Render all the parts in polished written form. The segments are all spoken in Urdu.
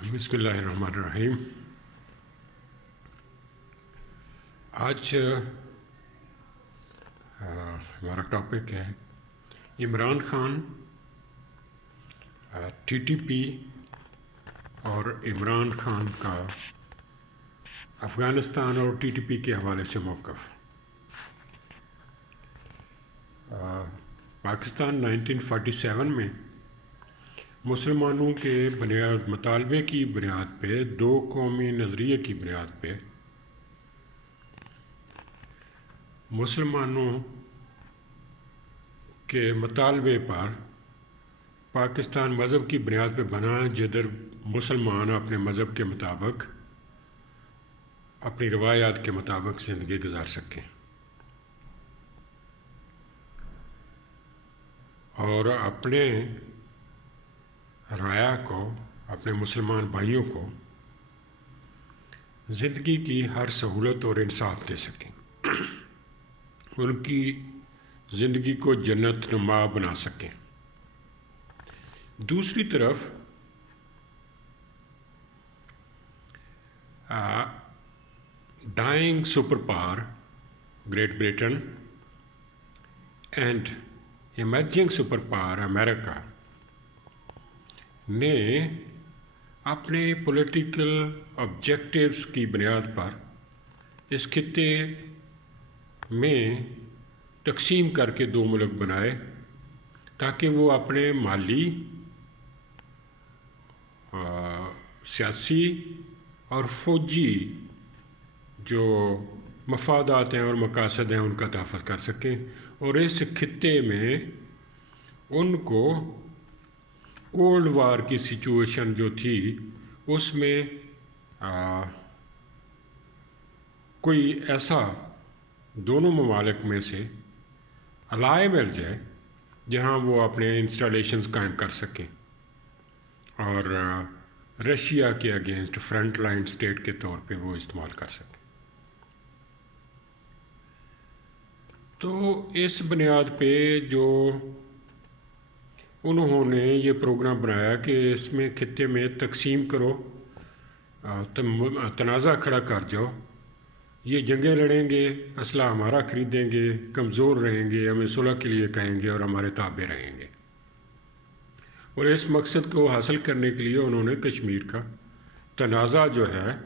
بسم اللہ الرحمن الرحیم۔ آج ہمارا ٹاپک ہے Imran Khan, T T P اور عمران خان کا افغانستان اور ٹی ٹی پی کے حوالے سے موقف۔ پاکستان 1947 میں مسلمانوں کے مطالبے کی بنیاد پہ، دو قومی نظریے کی بنیاد پہ مسلمانوں کے مطالبے پر پاکستان مذہب کی بنیاد پہ بنا، جدھر مسلمان اپنے مذہب کے مطابق، اپنی روایات کے مطابق زندگی گزار سکیں اور اپنے رعایا کو، اپنے مسلمان بھائیوں کو زندگی کی ہر سہولت اور انصاف دے سکیں، ان کی زندگی کو جنت نما بنا سکیں۔ دوسری طرف dying super power Great Britain and emerging super power امریکہ نے اپنے پولیٹیکل آبجیکٹیوز کی بنیاد پر اس خطے میں تقسیم کر کے دو ملک بنائے تاکہ وہ اپنے مالی، سیاسی اور فوجی جو مفادات ہیں اور مقاصد ہیں ان کا تحفظ کر سکیں، اور اس خطے میں ان کو کولڈ وار کی سچویشن جو تھی اس میں کوئی ایسا دونوں ممالک میں سے الائے مل جائے جہاں وہ اپنے انسٹالیشنز قائم کر سکیں اور رشیا کے اگینسٹ فرنٹ لائن سٹیٹ کے طور پہ وہ استعمال کر سکیں۔ تو اس بنیاد پہ جو انہوں نے یہ پروگرام بنایا کہ اس میں خطے میں تقسیم کرو، تنازع کھڑا کر جاؤ، یہ جنگیں لڑیں گے، اسلحہ ہمارا خریدیں گے، کمزور رہیں گے، ہمیں صلح کے لیے کہیں گے اور ہمارے تابع رہیں گے۔ اور اس مقصد کو حاصل کرنے کے لیے انہوں نے کشمیر کا تنازع جو ہے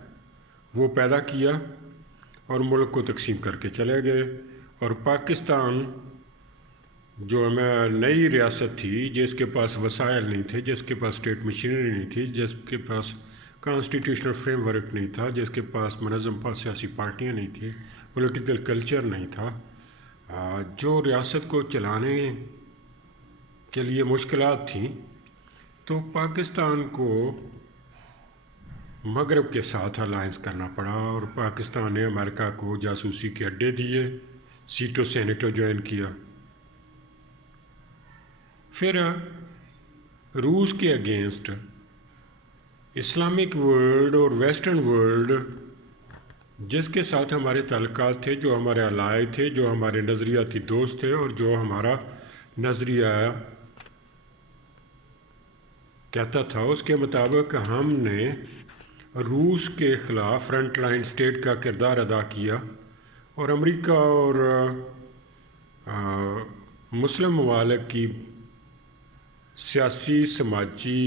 وہ پیدا کیا اور ملک کو تقسیم کر کے چلے گئے، اور پاکستان جو ہمیں نئی ریاست تھی، جس کے پاس وسائل نہیں تھے، جس کے پاس اسٹیٹ مشینری نہیں تھی، جس کے پاس کانسٹیٹیوشنل فریم ورک نہیں تھا، جس کے پاس منظم سیاسی پارٹیاں نہیں تھیں، پولیٹیکل کلچر نہیں تھا، جو ریاست کو چلانے کے لیے مشکلات تھیں، تو پاکستان کو مغرب کے ساتھ الائنس کرنا پڑا، اور پاکستان نے امریکہ کو جاسوسی کے اڈے دیے، سیٹو سینیٹو جوائن کیا، پھر روس کے اگینسٹ اسلامک ورلڈ اور ویسٹرن ورلڈ جس کے ساتھ ہمارے تعلقات تھے، جو ہمارے الائے تھے، جو ہمارے نظریاتی دوست تھے، اور جو ہمارا نظریہ کہتا تھا اس کے مطابق ہم نے روس کے خلاف فرنٹ لائن سٹیٹ کا کردار ادا کیا، اور امریکہ اور مسلم ممالک کی سیاسی، سماجی،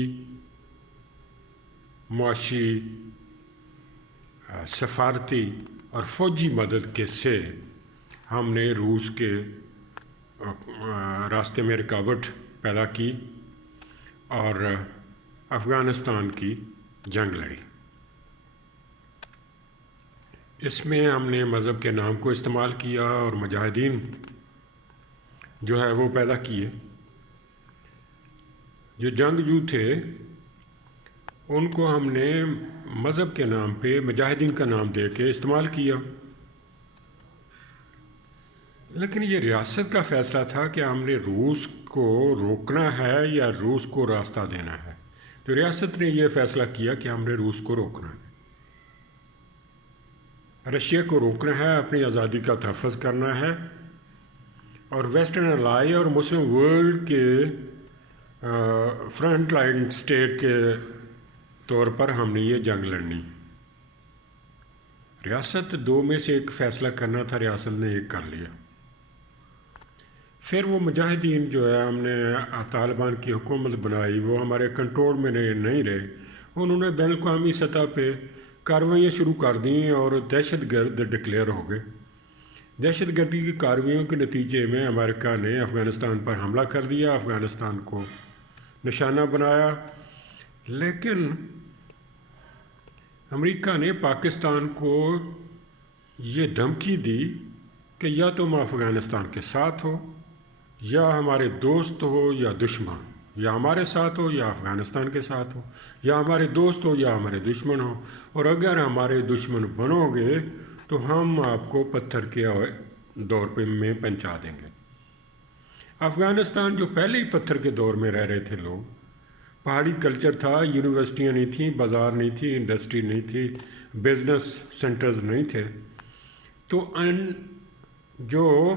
معاشی، سفارتی اور فوجی مدد کے سے ہم نے روس کے راستے میں رکاوٹ پیدا کی اور افغانستان کی جنگ لڑی۔ اس میں ہم نے مذہب کے نام کو استعمال کیا اور مجاہدین جو ہے وہ پیدا کیے، جو جنگجو تھے ان کو ہم نے مذہب کے نام پہ مجاہدین کا نام دے کے استعمال کیا، لیکن یہ ریاست کا فیصلہ تھا کہ ہم نے روس کو روکنا ہے یا روس کو راستہ دینا ہے۔ تو ریاست نے یہ فیصلہ کیا کہ ہم نے روس کو روکنا ہے، رشیا کو روکنا ہے، اپنی آزادی کا تحفظ کرنا ہے، اور ویسٹرن الائی اور مسلم ورلڈ کے فرنٹ لائن سٹیٹ کے طور پر ہم نے یہ جنگ لڑنی. ریاست دو میں سے ایک فیصلہ کرنا تھا، ریاست نے ایک کر لیا. پھر وہ مجاہدین جو ہے ہم نے طالبان کی حکومت بنائی، وہ ہمارے کنٹرول میں نہیں رہے. انہوں نے بین الاقوامی سطح پہ کارروائیاں شروع کر دیں اور دہشت گرد ڈکلیئر ہو گئے. دہشت گردی کی کارروائیوں کے نتیجے میں امریکہ نے افغانستان پر حملہ کر دیا، افغانستان کو نشانہ بنایا. لیکن امریکہ نے پاکستان کو یہ دھمکی دی کہ یا تم افغانستان کے ساتھ ہو، یا ہمارے دوست ہو یا دشمن، یا ہمارے ساتھ ہو یا افغانستان کے ساتھ ہو، یا ہمارے دوست ہو یا ہمارے دشمن ہو، اور اگر ہمارے دشمن بنو گے تو ہم آپ کو پتھر کے دور میں پہنچا دیں گے. افغانستان جو پہلے ہی پتھر کے دور میں رہ رہے تھے لوگ، پہاڑی کلچر تھا، یونیورسٹیاں نہیں تھیں، بازار نہیں تھی، انڈسٹری نہیں تھی، بزنس سینٹرز نہیں تھے، تو جو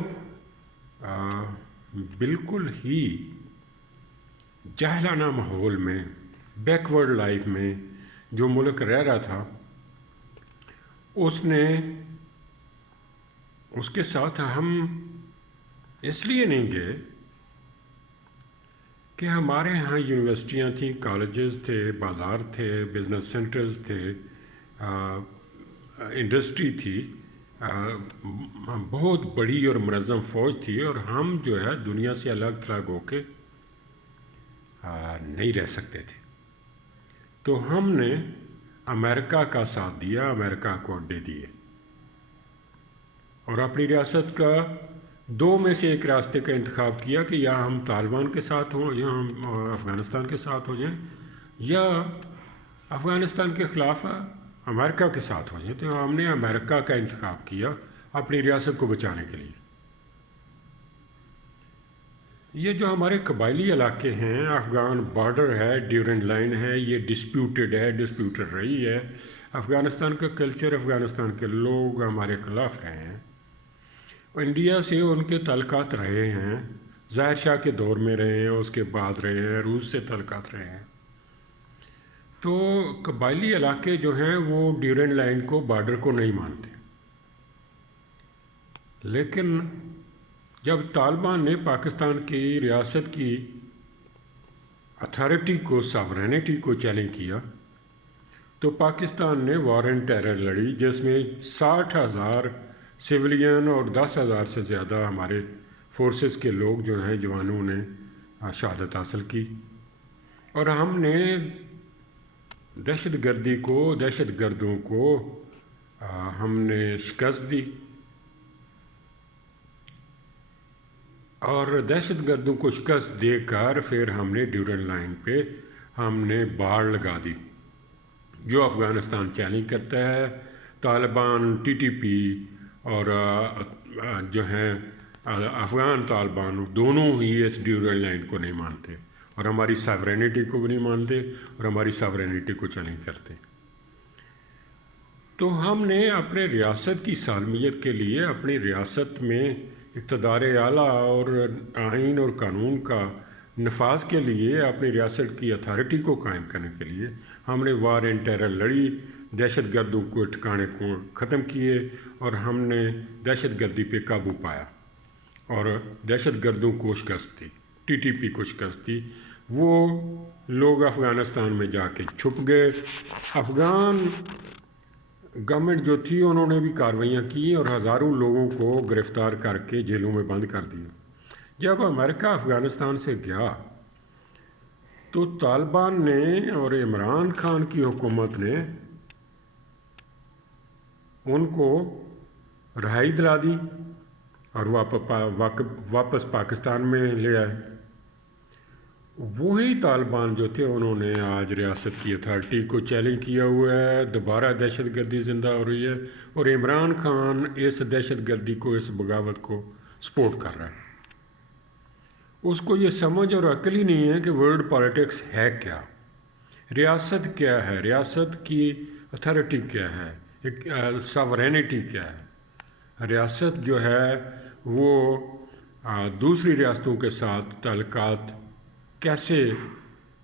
بالکل ہی جاہلانہ ماحول میں، بیکورڈ لائف میں جو ملک رہ رہا تھا، اس کے ساتھ ہم اس لیے نہیں گئے کہ ہمارے ہاں یونیورسٹیاں تھیں، کالجز تھے، بازار تھے، بزنس سینٹرز تھے، انڈسٹری تھی، بہت بڑی اور منظم فوج تھی، اور ہم جو ہے دنیا سے الگ تھلگ ہو کے نہیں رہ سکتے تھے. تو ہم نے امریکہ کا ساتھ دیا، امریکہ کو اڈے دیے، اور اپنی ریاست کا دو میں سے ایک راستے کا انتخاب کیا کہ یا ہم طالبان کے ساتھ ہوں، یا ہم افغانستان کے ساتھ ہو جائیں، یا افغانستان کے خلاف امریکہ کے ساتھ ہو جائیں. تو ہم نے امریکہ کا انتخاب کیا اپنی ریاست کو بچانے کے لیے. یہ جو ہمارے قبائلی علاقے ہیں، افغان بارڈر ہے، ڈیورنٹ لائن ہے، یہ ڈسپیوٹڈ رہی ہے. افغانستان کا کلچر، افغانستان کے لوگ ہمارے خلاف رہے ہیں. انڈیا سے ان کے تعلقات رہے ہیں، ظاہر شاہ کے دور میں رہے ہیں، اس کے بعد رہے ہیں، روس سے تعلقات رہے ہیں. تو قبائلی علاقے جو ہیں وہ ڈیورنٹ لائن کو، بارڈر کو نہیں مانتے. لیکن جب طالبان نے پاکستان کی ریاست کی اتھارٹی کو، ساورینٹی کو چیلنج کیا، تو پاکستان نے وار اینڈ ٹیرر لڑی، جس میں 60,000 سویلین اور 10,000 سے زیادہ ہمارے فورسز کے لوگ جو ہیں، جوانوں نے شہادت حاصل کی. اور ہم نے دہشت گردوں کو ہم نے شکست دی، اور دہشت گردوں کو شکست دے کر پھر ہم نے ڈیورنٹ لائن پہ ہم نے باڑ لگا دی. جو افغانستان چیلنج کرتا ہے، طالبان، ٹی ٹی پی اور جو ہیں افغان طالبان، دونوں ہی اس ڈیورنٹ لائن کو نہیں مانتے، اور ہماری ساورینٹی کو بھی نہیں مانتے، اور ہماری ساورینٹی کو چیلنج کرتے. تو ہم نے اپنے ریاست کی سالمیت کے لیے، اپنی ریاست میں اقتدار اعلیٰ اور آئین اور قانون کا نفاذ کے لیے، اپنی ریاست کی اتھارٹی کو قائم کرنے کے لیے ہم نے وار اینڈ ٹیرر لڑی، دہشت گردوں کو ٹھکانے کو ختم کیے، اور ہم نے دہشت گردی پہ قابو پایا اور دہشت گردوں کو شکست دی، ٹی ٹی پی کو شکست دی. وہ لوگ افغانستان میں جا کے چھپ گئے. افغان گورنمنٹ جو تھی، انہوں نے بھی کارروائیاں کی اور ہزاروں لوگوں کو گرفتار کر کے جیلوں میں بند کر دیا. جب امریکہ افغانستان سے گیا تو طالبان نے اور عمران خان کی حکومت نے ان کو رہائی دلا دی اور واپس پاکستان میں لے آئے. وہی طالبان جو تھے، انہوں نے آج ریاست کی اتھارٹی کو چیلنج کیا ہوا ہے، دوبارہ دہشت گردی زندہ ہو رہی ہے، اور عمران خان اس دہشت گردی کو، اس بغاوت کو سپورٹ کر رہا ہے. اس کو یہ سمجھ اور عقل ہی نہیں ہے کہ ورلڈ پالیٹکس ہے کیا، ریاست کیا ہے، ریاست کی اتھارٹی کیا ہے، ساورینٹی کیا ہے. ریاست جو ہے وہ دوسری ریاستوں کے ساتھ تعلقات کیسے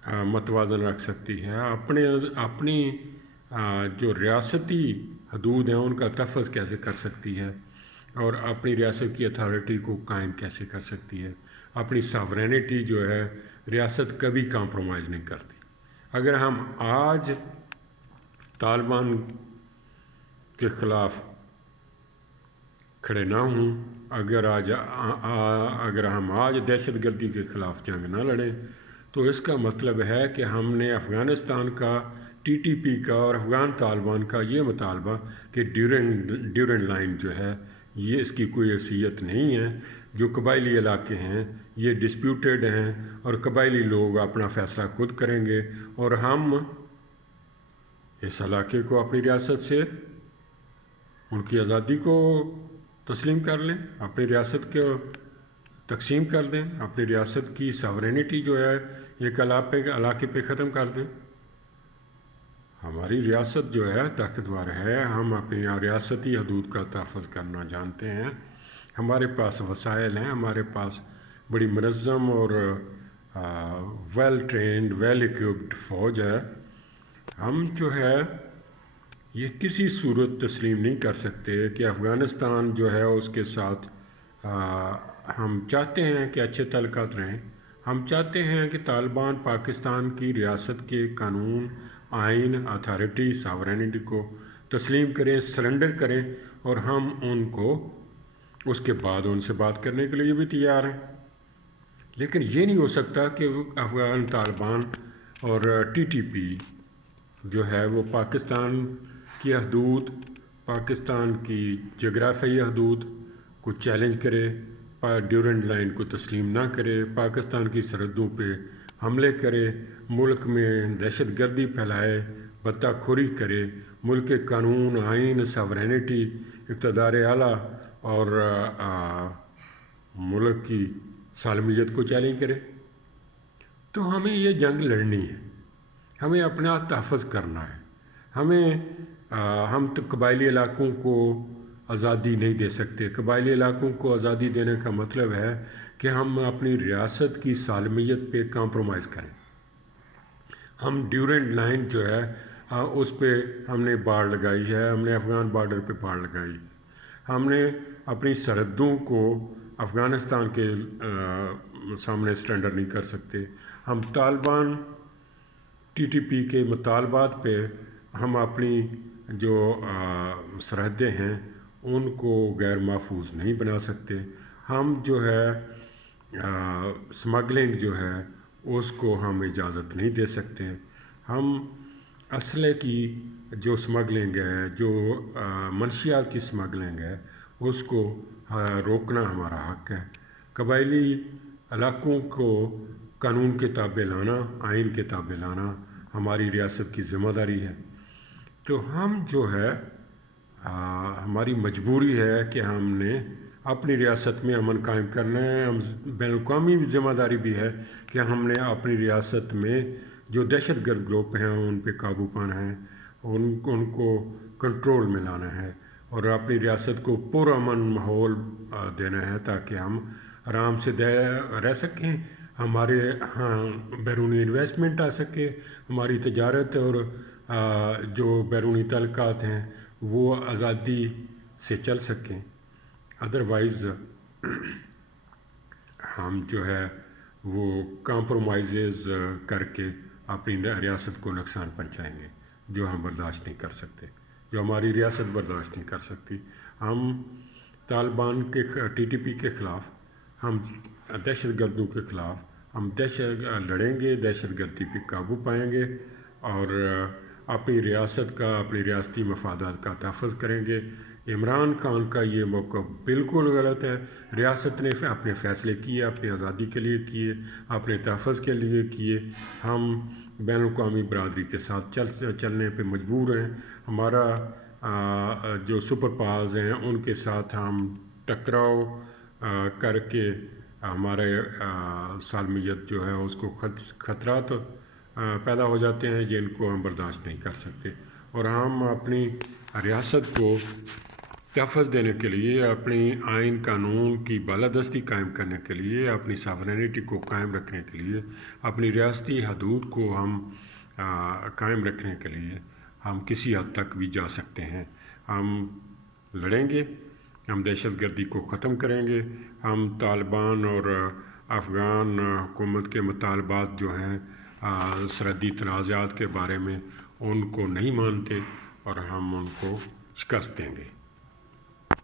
متوازن رکھ سکتی ہے، اپنی جو ریاستی حدود ہیں ان کا تحفظ کیسے کر سکتی ہے، اور اپنی ریاست کی اتھارٹی کو قائم کیسے کر سکتی ہے۔ اپنی ساورینٹی جو ہے ریاست کبھی کمپرومائز نہیں کرتی۔ اگر ہم آج طالبان کے خلاف کھڑے نہ ہوں، اگر ہم آج دہشت گردی کے خلاف جنگ نہ لڑیں، تو اس کا مطلب ہے کہ ہم نے افغانستان کا، ٹی ٹی پی کا اور افغان طالبان کا یہ مطالبہ کہ ڈیورنڈ لائن جو ہے یہ اس کی کوئی حیثیت نہیں ہے، جو قبائلی علاقے ہیں یہ ڈسپیوٹیڈ ہیں اور قبائلی لوگ اپنا فیصلہ خود کریں گے، اور ہم اس علاقے کو اپنی ریاست سے ان کی آزادی کو تسلیم کر لیں، اپنی ریاست کو تقسیم کر دیں، اپنی ریاست کی ساورینٹی جو ہے ایک علاقے پہ ختم کر دیں۔ ہماری ریاست جو ہے طاقتور ہے، ہم اپنی ریاستی حدود کا تحفظ کرنا جانتے ہیں، ہمارے پاس وسائل ہیں، ہمارے پاس بڑی منظم اور ویل ٹرینڈ، ویل اکوپڈ فوج ہے۔ ہم جو ہے یہ کسی صورت تسلیم نہیں کر سکتے کہ افغانستان جو ہے اس کے ساتھ ہم چاہتے ہیں کہ اچھے تعلقات رہیں، ہم چاہتے ہیں کہ طالبان پاکستان کی ریاست کے قانون، آئین، اتھارٹی، ساورینٹی کو تسلیم کریں، سرنڈر کریں، اور ہم ان کو اس کے بعد ان سے بات کرنے کے لیے بھی تیار ہیں۔ لیکن یہ نہیں ہو سکتا کہ افغان طالبان اور ٹی ٹی پی جو ہے وہ پاکستان کی حدود، پاکستان کی جغرافیائی حدود کو چیلنج کرے، ڈیورنڈ لائن کو تسلیم نہ کرے، پاکستان کی سرحدوں پہ حملے کرے، ملک میں دہشت گردی پھیلائے، بطہ خوری کرے، ملک کے قانون، آئین، ساورینٹی، اقتدار اعلیٰ اور ملک کی سالمیت کو چیلنج کرے۔ تو ہمیں یہ جنگ لڑنی ہے، ہمیں اپنا تحفظ کرنا ہے، ہم تو قبائلی علاقوں کو آزادی نہیں دے سکتے۔ قبائلی علاقوں کو آزادی دینے کا مطلب ہے کہ ہم اپنی ریاست کی سالمیت پہ کمپرومائز کریں۔ ہم ڈیورنڈ لائن جو ہے اس پہ ہم نے باڑ لگائی ہے، ہم نے افغان بارڈر پہ باڑ لگائی، ہم نے اپنی سرحدوں کو افغانستان کے سامنے سرنڈر نہیں کر سکتے۔ ہم طالبان ٹی ٹی پی کے مطالبات پہ ہم اپنی جو سرحدیں ہیں ان کو غیر محفوظ نہیں بنا سکتے۔ ہم جو ہے سمگلنگ جو ہے اس کو ہم اجازت نہیں دے سکتے۔ ہم اسلحے کی جو سمگلنگ ہے، جو منشیات کی سمگلنگ ہے، اس کو روکنا ہمارا حق ہے۔ قبائلی علاقوں کو قانون کے تابع لانا، آئین کے تابع لانا ہماری ریاست کی ذمہ داری ہے۔ تو ہم جو ہے ہماری مجبوری ہے کہ ہم نے اپنی ریاست میں امن قائم کرنا ہے۔ ہم بین الاقوامی ذمہ داری بھی ہے کہ ہم نے اپنی ریاست میں جو دہشت گرد گروپ ہیں ان پہ قابو پانا ہے، ان کو کنٹرول میں لانا ہے، اور اپنی ریاست کو پرامن ماحول دینا ہے تاکہ ہم آرام سے رہ سکیں، ہمارے ہاں بیرونی انویسٹمنٹ آ سکے، ہماری تجارت اور جو بیرونی تعلقات ہیں وہ آزادی سے چل سکیں۔ ادروائز ہم جو ہے وہ کمپرومائزز کر کے اپنی ریاست کو نقصان پہنچائیں گے، جو ہم برداشت نہیں کر سکتے، جو ہماری ریاست برداشت نہیں کر سکتی۔ ہم طالبان کے ٹی ٹی پی کے خلاف، ہم دہشت گردوں کے خلاف ہم لڑیں گے، دہشت گردی پہ قابو پائیں گے، اور اپنی ریاست کا، اپنی ریاستی مفادات کا تحفظ کریں گے۔ عمران خان کا یہ موقع بالکل غلط ہے۔ ریاست نے اپنے فیصلے کیے، اپنی آزادی کے لیے کیے، اپنے تحفظ کے لیے کیے۔ ہم بین الاقوامی برادری کے ساتھ چلنے پہ مجبور ہیں۔ ہمارا جو سپر پاورز ہیں ان کے ساتھ ہم ٹکراؤ کر کے ہمارے سالمیت جو ہے اس کو خطرات پیدا ہو جاتے ہیں جن کو ہم برداشت نہیں کر سکتے، اور ہم اپنی ریاست کو تحفظ دینے کے لیے، اپنی آئین قانون کی بالادستی قائم کرنے کے لیے، اپنی ساورینٹی کو قائم رکھنے کے لیے، اپنی ریاستی حدود کو ہم قائم رکھنے کے لیے ہم کسی حد تک بھی جا سکتے ہیں۔ ہم لڑیں گے، ہم دہشت گردی کو ختم کریں گے، ہم طالبان اور افغان حکومت کے مطالبات جو ہیں سرحدی تنازعات کے بارے میں ان کو نہیں مانتے، اور ہم ان کو شکست دیں گے۔